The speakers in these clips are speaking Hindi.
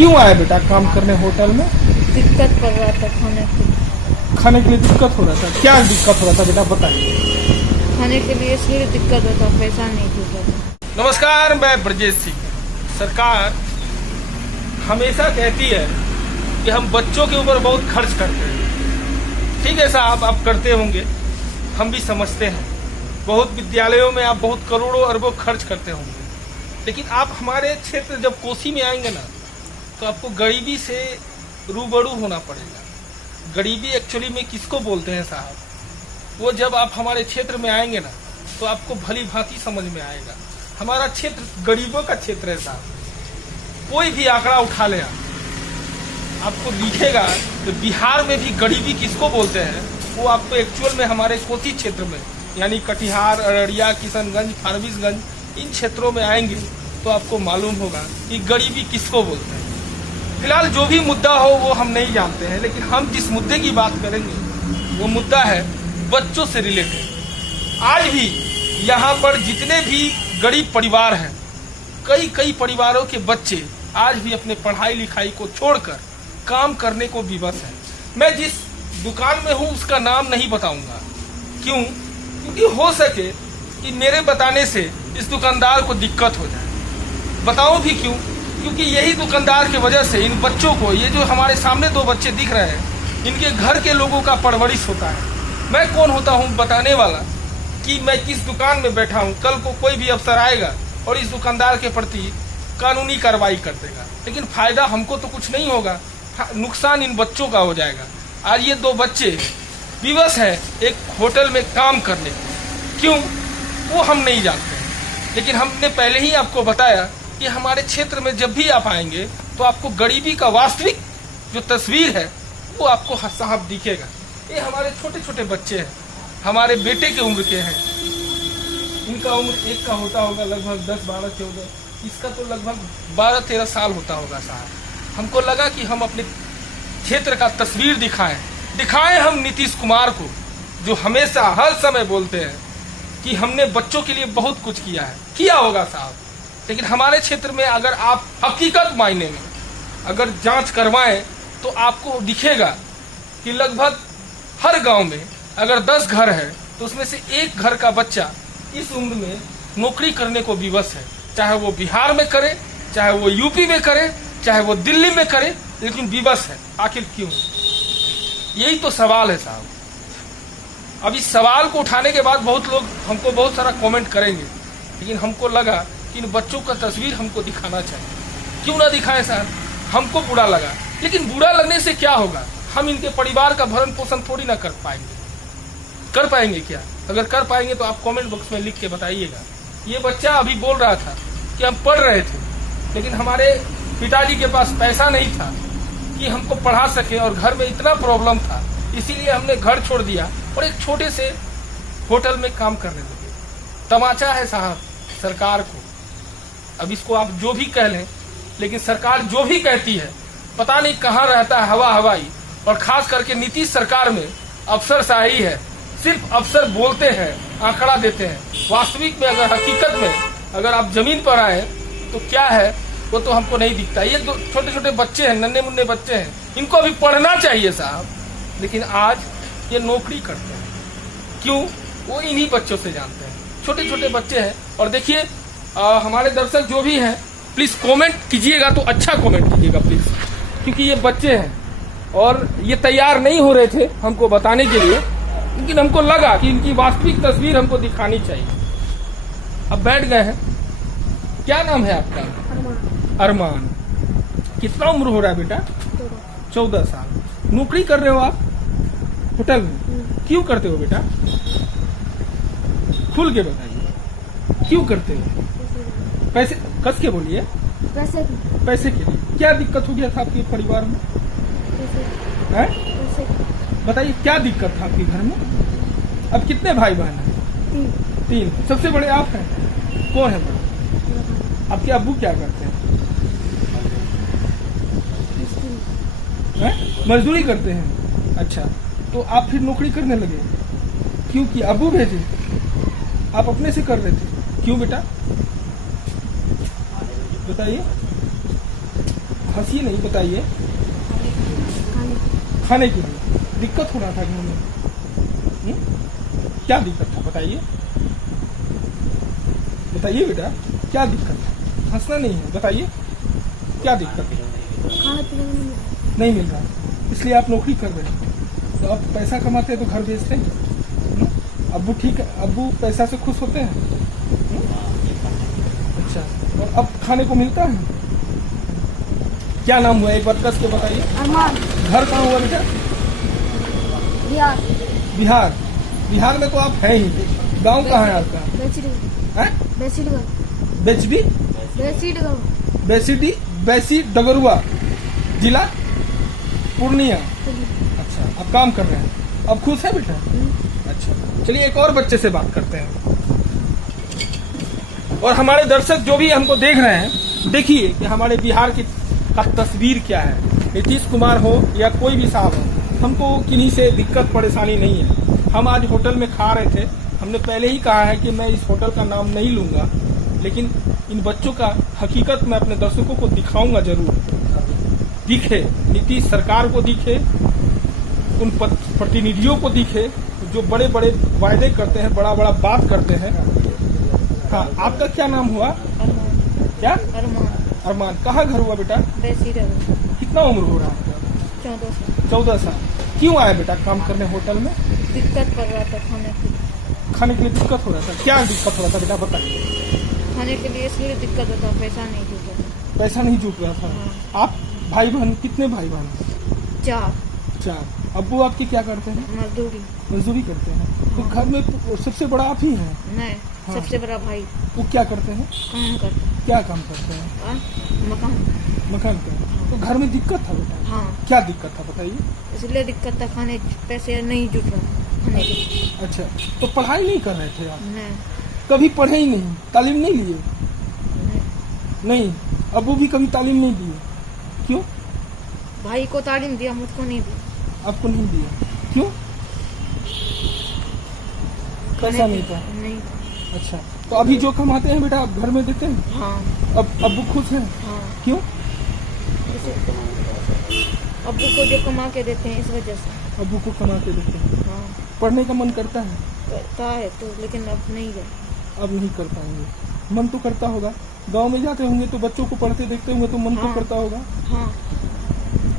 क्यों आए बेटा काम करने होटल में? दिक्कत पड़ रहा था खाने के लिए दिक्कत हो रहा था। क्या दिक्कत हो रहा था बेटा बताइए। खाने के लिए इसलिए दिक्कत होता, पैसा नहीं देता। नमस्कार, मैं ब्रजेश सिंह। सरकार हमेशा कहती है कि हम बच्चों के ऊपर बहुत खर्च करते हैं। ठीक है साहब, आप करते होंगे, हम भी समझते हैं। बहुत विद्यालयों में आप बहुत करोड़ों अरबों खर्च करते होंगे, लेकिन आप हमारे क्षेत्र जब कोसी में आएंगे ना, तो आपको गरीबी से रूबरू होना पड़ेगा। गरीबी एक्चुअली में किसको बोलते हैं साहब? वो जब आप हमारे क्षेत्र में आएंगे ना, तो आपको भली भांति समझ में आएगा। हमारा क्षेत्र गरीबों का क्षेत्र है साहब। कोई भी आंकड़ा उठा ले आपको दिखेगा कि बिहार में भी गरीबी किसको बोलते हैं, वो आपको एक्चुअल में हमारे कोसी क्षेत्र में यानी कटिहार, अररिया, किशनगंज, फारबिसगंज इन क्षेत्रों में आएंगे तो आपको मालूम होगा कि गरीबी किसको बोलते हैं। फिलहाल जो भी मुद्दा हो वो हम नहीं जानते हैं, लेकिन हम जिस मुद्दे की बात करेंगे वो मुद्दा है बच्चों से रिलेटेड। आज भी यहाँ पर जितने भी गरीब परिवार हैं, कई परिवारों के बच्चे आज भी अपने पढ़ाई लिखाई को छोड़कर काम करने को विवश हैं। मैं जिस दुकान में हूँ उसका नाम नहीं बताऊंगा। क्यों? क्योंकि हो सके कि मेरे बताने से इस दुकानदार को दिक्कत हो जाए। बताऊं भी क्यों? क्योंकि यही दुकानदार की वजह से इन बच्चों को, ये जो हमारे सामने दो बच्चे दिख रहे हैं, इनके घर के लोगों का परवरिश होता है। मैं कौन होता हूँ बताने वाला कि मैं किस दुकान में बैठा हूँ। कल को कोई भी अफसर आएगा और इस दुकानदार के प्रति कानूनी कार्रवाई कर देगा, लेकिन फायदा हमको तो कुछ नहीं होगा, नुकसान इन बच्चों का हो जाएगा। आज ये दो बच्चे विवश हैं एक होटल में काम करने को। क्यों? वो हम नहीं जानते हैं, लेकिन हमने पहले ही आपको बताया कि हमारे क्षेत्र में जब भी आप आएंगे तो आपको गरीबी का वास्तविक जो तस्वीर है वो आपको साफ दिखेगा। ये हमारे छोटे छोटे बच्चे हैं, हमारे बेटे के उम्र के हैं। इनका उम्र एक का होता होगा लगभग 10, 12, 14, इसका तो लगभग 12, 13 साल होता होगा साहब। हमको लगा कि हम अपने क्षेत्र का तस्वीर दिखाएं हम नीतीश कुमार को, जो हमेशा हर समय बोलते हैं कि हमने बच्चों के लिए बहुत कुछ किया होगा साहब। लेकिन हमारे क्षेत्र में अगर आप हकीकत मायने में अगर जांच करवाएं तो आपको दिखेगा कि लगभग हर गांव में अगर 10 घर है तो उसमें से एक घर का बच्चा इस उम्र में नौकरी करने को विवश है। चाहे वो बिहार में करे, चाहे वो यूपी में करे, चाहे वो दिल्ली में करे, लेकिन विवश है। आखिर क्यों? यही तो सवाल है साहब। अब इस सवाल को उठाने के बाद बहुत लोग हमको बहुत सारा कमेंट करेंगे, लेकिन हमको लगा कि इन बच्चों का तस्वीर हमको दिखाना चाहिए। क्यों ना दिखाएं सर? हमको बुरा लगा, लेकिन बुरा लगने से क्या होगा? हम इनके परिवार का भरण पोषण थोड़ी ना कर पाएंगे। कर पाएंगे क्या? अगर कर पाएंगे तो आप कमेंट बॉक्स में लिख के बताइएगा। ये बच्चा अभी बोल रहा था कि हम पढ़ रहे थे, लेकिन हमारे पिताजी के पास पैसा नहीं था कि हमको पढ़ा सके और घर में इतना प्रॉब्लम था, इसीलिए हमने घर छोड़ दिया और एक छोटे से होटल में काम करने लगे। तमाचा है साहब सरकार को। अब इसको आप जो भी कह लें, लेकिन सरकार जो भी कहती है पता नहीं कहाँ रहता है हवा हवाई। और खास करके नीतीश सरकार में अफसरशाही है। सिर्फ अफसर बोलते हैं, आंकड़ा देते हैं। वास्तविक में अगर हकीकत में अगर आप जमीन पर आए तो क्या है वो तो हमको नहीं दिखता। ये दो छोटे छोटे बच्चे हैं, नन्हे मुन्ने बच्चे हैं, इनको अभी पढ़ना चाहिए साहब, लेकिन आज ये नौकरी करते हैं। क्यों? वो इन्हीं बच्चों से जानते हैं। छोटे छोटे बच्चे हैं। और देखिए हमारे दर्शक जो भी हैं प्लीज कमेंट कीजिएगा, तो अच्छा कमेंट कीजिएगा प्लीज, क्योंकि ये बच्चे हैं और ये तैयार नहीं हो रहे थे हमको बताने के लिए, लेकिन हमको लगा कि इनकी वास्तविक तस्वीर हमको दिखानी चाहिए। अब बैठ गए हैं। क्या नाम है आपका? अरमान। कितना उम्र हो रहा है बेटा? 14 साल। नौकरी कर रहे हो आप होटल में? क्यों करते हो बेटा? खुल के बताइए, क्यों करते हो? पैसे कस के बोलिए। पैसे के लिए। क्या दिक्कत हो गया था आपके परिवार में? बताइए क्या दिक्कत था आपके घर में? अब कितने भाई बहन हैं? 3। सबसे बड़े आप हैं? कौन है बड़ा? आपके अब्बू क्या करते हैं? मजदूरी करते हैं। अच्छा, तो आप फिर नौकरी करने लगे? क्योंकि अब्बू भेजे? आप अपने से कर रहे थे? क्यों बेटा बताइए। हंसिए नहीं, बताइए। खाने के लिए दिक्कत हो रहा था घर में? क्या दिक्कत था बताइए, बताइए बेटा, क्या दिक्कत है? हंसना नहीं है, बताइए क्या दिक्कत है? खाना पीना नहीं मिल रहा, इसलिए आप नौकरी कर रहे हैं। तो अब पैसा कमाते हैं तो घर बेचते हैं। अब्बू ठीक है, अब्बू पैसा से खुश होते हैं। अच्छा, और अब खाने को मिलता है? क्या नाम हुआ एक बार कस के बताइए। अरमान। घर कहाँ हुआ बेटा? बिहार। बिहार? बिहार में तो आप हैं ही, गांव कहाँ है आपका? बेचबी बैसी डगरुआ, जिला पूर्णिया। अच्छा, अब काम कर रहे हैं, अब खुश है बेटा? अच्छा, चलिए एक और बच्चे से बात करते हैं। और हमारे दर्शक जो भी हमको देख रहे हैं, देखिए कि हमारे बिहार की का तस्वीर क्या है। नीतीश कुमार हो या कोई भी साहब हो, हमको किन्हीं से दिक्कत परेशानी नहीं है। हम आज होटल में खा रहे थे, हमने पहले ही कहा है कि मैं इस होटल का नाम नहीं लूंगा, लेकिन इन बच्चों का हकीकत मैं अपने दर्शकों को दिखाऊंगा जरूर। दिखे नीतीश सरकार को, दिखे उन प्रतिनिधियों को, दिखे जो बड़े बड़े वायदे करते हैं, बड़ा बड़ा बात करते हैं। हाँ, आपका क्या नाम हुआ? अरमान। क्या? अरमान। अरमान, कहाँ घर हुआ बेटा? कितना उम्र हो रहा है? 14 साल। 14 साल। क्यों आया बेटा काम करने होटल में? दिक्कत पड़ रहा था खाने के लिए दिक्कत हो रहा था। क्या दिक्कत हो रहा था बेटा बताइए। खाने के लिए इसलिए दिक्कत होता, पैसा नहीं जुटा था। पैसा नहीं जुट रहा था। हाँ। आप भाई बहन कितने भाई बहन? 4। अब्बू आपके क्या करते हैं? मजदूरी करते हैं। तो घर में सबसे बड़ा आप ही हैं? नहीं, हाँ। सबसे बड़ा भाई। वो क्या करते हैं? काम करते हैं। क्या काम करते हैं? मकान का। तो घर में दिक्कत था बेटा? हाँ। क्या दिक्कत था बताइए। इसलिए दिक्कत था, खाने पैसे नहीं जुट रहा खाने के लिए। अच्छा, तो पढ़ाई नहीं कर रहे थे आप? नहीं। कभी पढ़े ही नहीं, तालीम नहीं लिए? नहीं, अब्बू भी कभी तालीम नहीं दिए? क्यों? भाई को तालीम दिया, मुझको नहीं दिया। आपको नहीं दिया? क्यों? पैसा नहीं था? नहीं। अच्छा, तो अभी जो कमाते हैं बेटा आप घर में देते हैं? हाँ। अब अब्बू खुश हैं? हाँ। क्यों? अब्बू को जो कमा के देते हैं इस वजह से। अब्बू को कमा के देते हैं। हाँ। पढ़ने का मन करता है? करता है तो, लेकिन अब नहीं है। अब नहीं कर पाएंगे। मन तो करता होगा, गांव में जाते होंगे तो बच्चों को पढ़ते देखते होंगे तो मन हाँ। तो करता होगा। हाँ।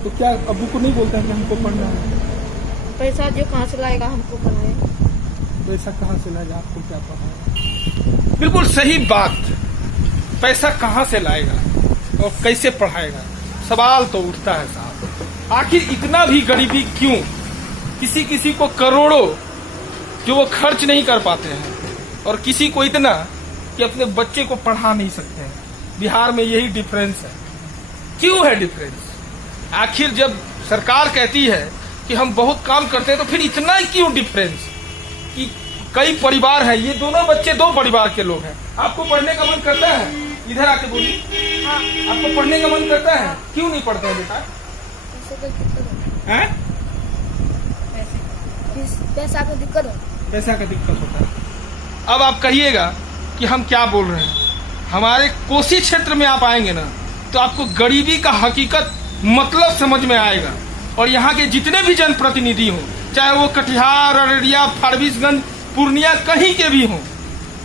तो क्या अब्बू को नहीं बोलते हैं कि हमको पढ़ना है? पैसा जो कहाँ से लाएगा हमको पढ़ाए? पैसा कहाँ से लाएगा, आपको क्या पढ़ाएगा? बिल्कुल सही बात। पैसा कहाँ से लाएगा और कैसे पढ़ाएगा, सवाल तो उठता है साहब। आखिर इतना भी गरीबी क्यों? किसी किसी को करोड़ों जो वो खर्च नहीं कर पाते हैं, और किसी को इतना कि अपने बच्चे को पढ़ा नहीं सकते हैं। बिहार में यही डिफरेंस है। क्यों है डिफरेंस? आखिर जब सरकार कहती है कि हम बहुत काम करते हैं, तो फिर इतना ही क्यों डिफरेंस? कि कई परिवार हैं, ये दोनों बच्चे 2 परिवार के लोग हैं। आपको पढ़ने का मन करता है? इधर आके बोलिए। हाँ। आपको पढ़ने का मन करता है? क्यों नहीं पढ़ते हैं बेटा? पैसा का दिक्कत है। पैसा का दिक्कत होता है। अब आप कहिएगा कि हम क्या बोल रहे हैं। हमारे कोसी क्षेत्र में आप आएंगे ना, तो आपको गरीबी का हकीकत मतलब समझ में आएगा। और यहाँ के जितने भी जनप्रतिनिधि हों, चाहे वो कटिहार, अररिया, फारबिसगंज, पूर्णिया, कहीं के भी हों,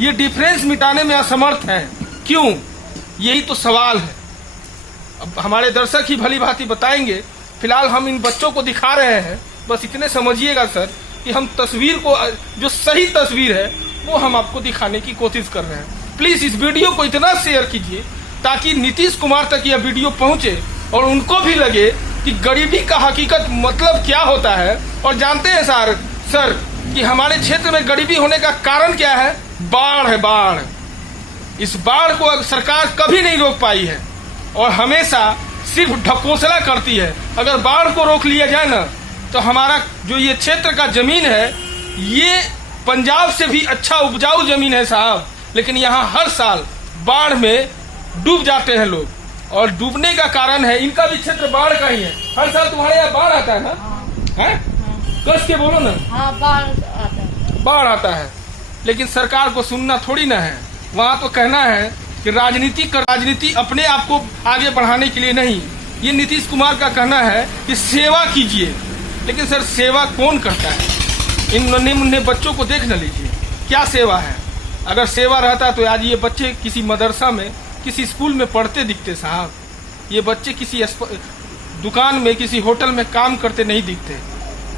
ये डिफरेंस मिटाने में असमर्थ है। क्यों? यही तो सवाल है। अब हमारे दर्शक ही भली भांति बताएंगे। फिलहाल हम इन बच्चों को दिखा रहे हैं, बस इतने समझिएगा सर कि हम तस्वीर को, जो सही तस्वीर है वो हम आपको दिखाने की कोशिश कर रहे हैं। प्लीज इस वीडियो को इतना शेयर कीजिए ताकि नीतीश कुमार तक यह वीडियो पहुंचे और उनको भी लगे कि गरीबी का हकीकत मतलब क्या होता है। और जानते हैं सर कि हमारे क्षेत्र में गरीबी होने का कारण क्या है? बाढ़ है, बाढ़। इस बाढ़ को सरकार कभी नहीं रोक पाई है और हमेशा सिर्फ ढकोसला करती है। अगर बाढ़ को रोक लिया जाए ना, तो हमारा जो ये क्षेत्र का जमीन है, ये पंजाब से भी अच्छा उपजाऊ जमीन है साहब। लेकिन यहाँ हर साल बाढ़ में डूब जाते हैं लोग, और डूबने का कारण है इनका भी क्षेत्र बाढ़ का ही है। हर साल तुम्हारे यहाँ बाढ़ आता है ना? हैं? कस के बोलो ना। हाँ, बाढ़ आता है। बाढ़ आता है, लेकिन सरकार को सुनना थोड़ी ना है। वहाँ तो कहना है कि राजनीति अपने आप को आगे बढ़ाने के लिए नहीं, ये नीतीश कुमार का कहना है कि सेवा कीजिए, लेकिन सर सेवा कौन करता है? इन नन्हे मुन्ने बच्चों को देख न लीजिए, क्या सेवा है? अगर सेवा रहता तो आज ये बच्चे किसी मदरसा में, किसी स्कूल में पढ़ते दिखते साहब। ये बच्चे किसी दुकान में, किसी होटल में काम करते नहीं दिखते।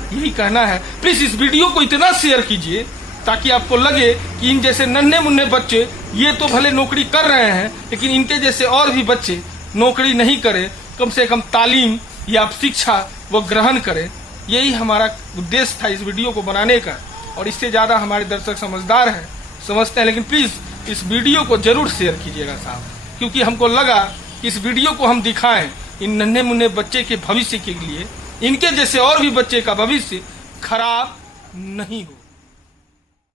यही कहना है। प्लीज इस वीडियो को इतना शेयर कीजिए ताकि आपको लगे कि इन जैसे नन्हे मुन्ने बच्चे ये तो भले नौकरी कर रहे हैं, लेकिन इनके जैसे और भी बच्चे नौकरी नहीं करें, कम से कम तालीम या शिक्षा वो ग्रहण करें। यही हमारा उद्देश्य था इस वीडियो को बनाने का, और इससे ज्यादा हमारे दर्शक समझदार हैं, समझते हैं। लेकिन प्लीज इस वीडियो को जरूर शेयर कीजिएगा साहब, क्योंकि हमको लगा कि इस वीडियो को हम दिखाएं इन नन्हे मुन्ने बच्चे के भविष्य के लिए, इनके जैसे और भी बच्चे का भविष्य खराब नहीं हो।